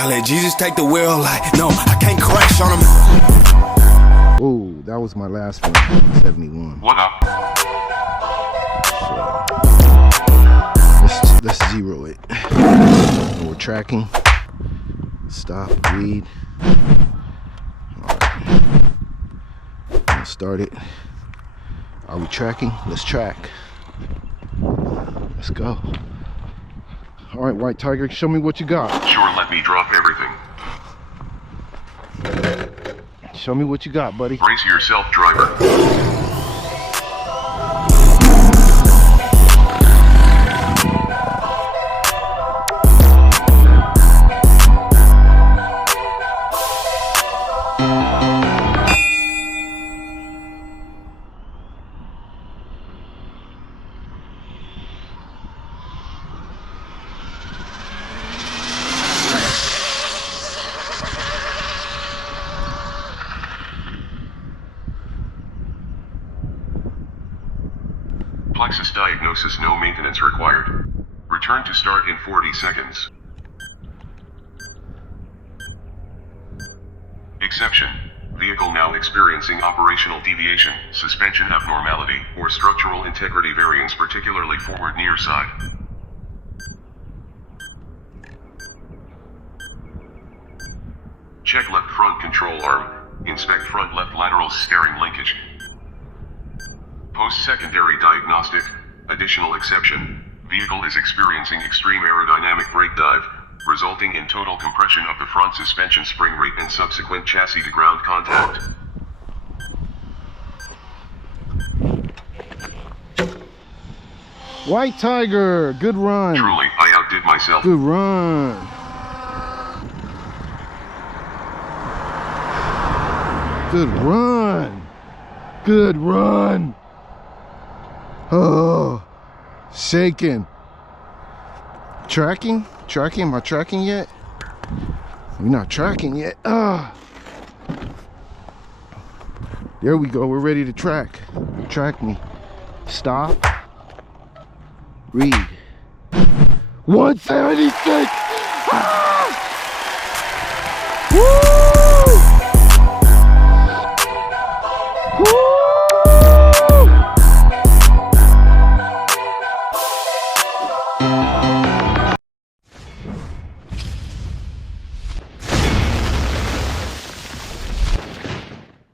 I let Jesus take the wheel, like, no, I can't crash on him. Oh, that was my last one, 71. What up? So, let's zero it. And we're tracking. Stop, read. Alright. Start it. Are we tracking? Let's track. Let's go. Alright, White Tiger, show me what you got. Sure, let me drop everything. Show me what you got, buddy. Brace yourself, driver. Plexus diagnosis, no maintenance required. Return to start in 40 seconds. Exception. Vehicle now experiencing operational deviation, suspension abnormality, or structural integrity variance, particularly forward near side. Check left front control arm. Inspect front left lateral steering linkage. Post-secondary diagnostic. Additional exception. Vehicle is experiencing extreme aerodynamic brake dive, resulting in total compression of the front suspension spring rate and subsequent chassis to ground contact. White Tiger, good run. Truly, I outdid myself. Good run. Good run. Good run. Oh, shaking. Tracking? Tracking? Am I tracking yet? We're not tracking yet. There we go. We're ready to track. Track me. Stop. Read. 176. Ah! Woo!